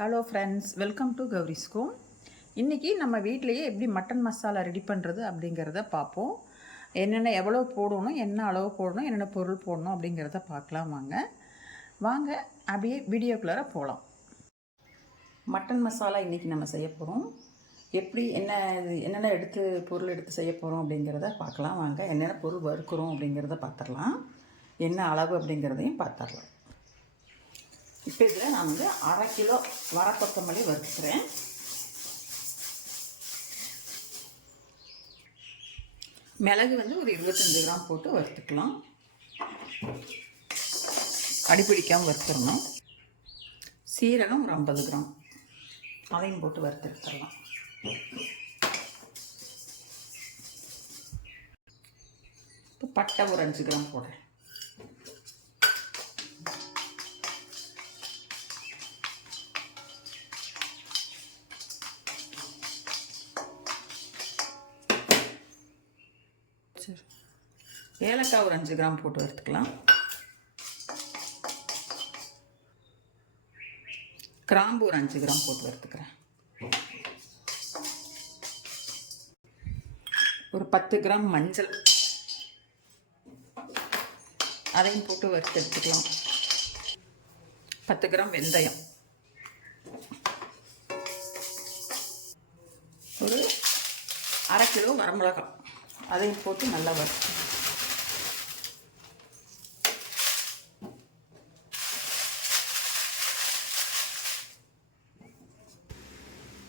Hello friends, welcome to Gowri's home. இன்றைக்கி நம்ம வீட்டிலையே எப்படி மட்டன் மசாலா ரெடி பண்ணுறது அப்படிங்கிறத பார்ப்போம். என்னென்ன எவ்வளோ போடணும், என்ன அளவு போடணும், என்னென்ன பொருள் போடணும் அப்படிங்கிறத பார்க்கலாம். வாங்க அப்படியே வீடியோக்குள்ளார போகலாம். மட்டன் மசாலா இன்றைக்கி நம்ம செய்ய போகிறோம். எப்படி என்னென்ன பொருள் எடுத்து செய்ய போகிறோம் அப்படிங்கிறத பார்க்கலாம். வாங்க என்னென்ன பொருள் வறுக்கிறோம் அப்படிங்கிறத பார்த்துடலாம். என்ன அளவு அப்படிங்கிறதையும் பார்த்துடலாம். இப்போ இதில் நான் 1/2 கிலோ வர கொத்தமல்லி வறுத்துக்கிறேன். மிளகு ஒரு 25 கிராம் போட்டு வறுத்துக்கலாம். அடிப்பிடிக்காமல் வறுத்துடணும். சீரகம் ஒரு 50 கிராம், அதையும் போட்டு வறுத்து எடுத்துடலாம். இப்போ பட்டை ஒரு 5 கிராம் போடுறேன். ஏலக்காய் ஒரு 5 கிராம் போட்டு வறுத்துக்கலாம். கிராம்பு ஒரு 5 கிராம் போட்டு வறுத்துக்கிறேன். ஒரு 10 கிராம் மஞ்சள், அதையும் போட்டு வறுத்து எடுத்துக்கலாம். 10 கிராம் வெந்தயம், ஒரு 1/2 கிலோ வரமிளகாய், அதையும் போட்டு நல்லா வறுத்து.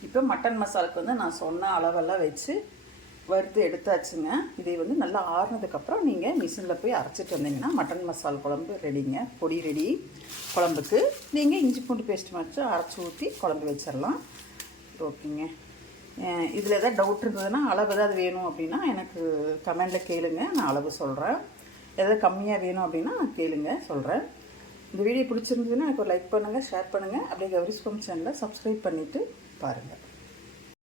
இப்போ மட்டன் மசாலாவுக்கு நான் சொன்ன அளவெல்லாம் வச்சு வறுத்து எடுத்தாச்சுங்க. இதை நல்லா ஆறுனதுக்கப்புறம் நீங்கள் மிஷினில் போய் அரைச்சிட்டு வந்தீங்கன்னா மட்டன் மசாலா குழம்பு ரெடிங்க. பொடி ரெடி. குழம்புக்கு நீங்கள் இஞ்சி பூண்டு பேஸ்ட் வச்சு அரைச்சி ஊற்றி குழம்பு வச்சிடலாம். ஓகேங்க. இதில் எதாவது டவுட் இருந்ததுன்னா, அளவு ஏதாவது வேணும் அப்படின்னா எனக்கு கமெண்டில் கேளுங்க, நான் அளவு சொல்கிறேன். எதாவது கம்மியாக வேணும் அப்படின்னா கேளுங்க, சொல்கிறேன். இந்த வீடியோ பிடிச்சிருந்ததுன்னா எனக்கு ஒரு லைக் பண்ணுங்கள், ஷேர் பண்ணுங்கள். அப்படியே கௌரிஸ் ஹோம் சேனலை சப்ஸ்கிரைப் பண்ணிவிட்டு பாருங்கள்.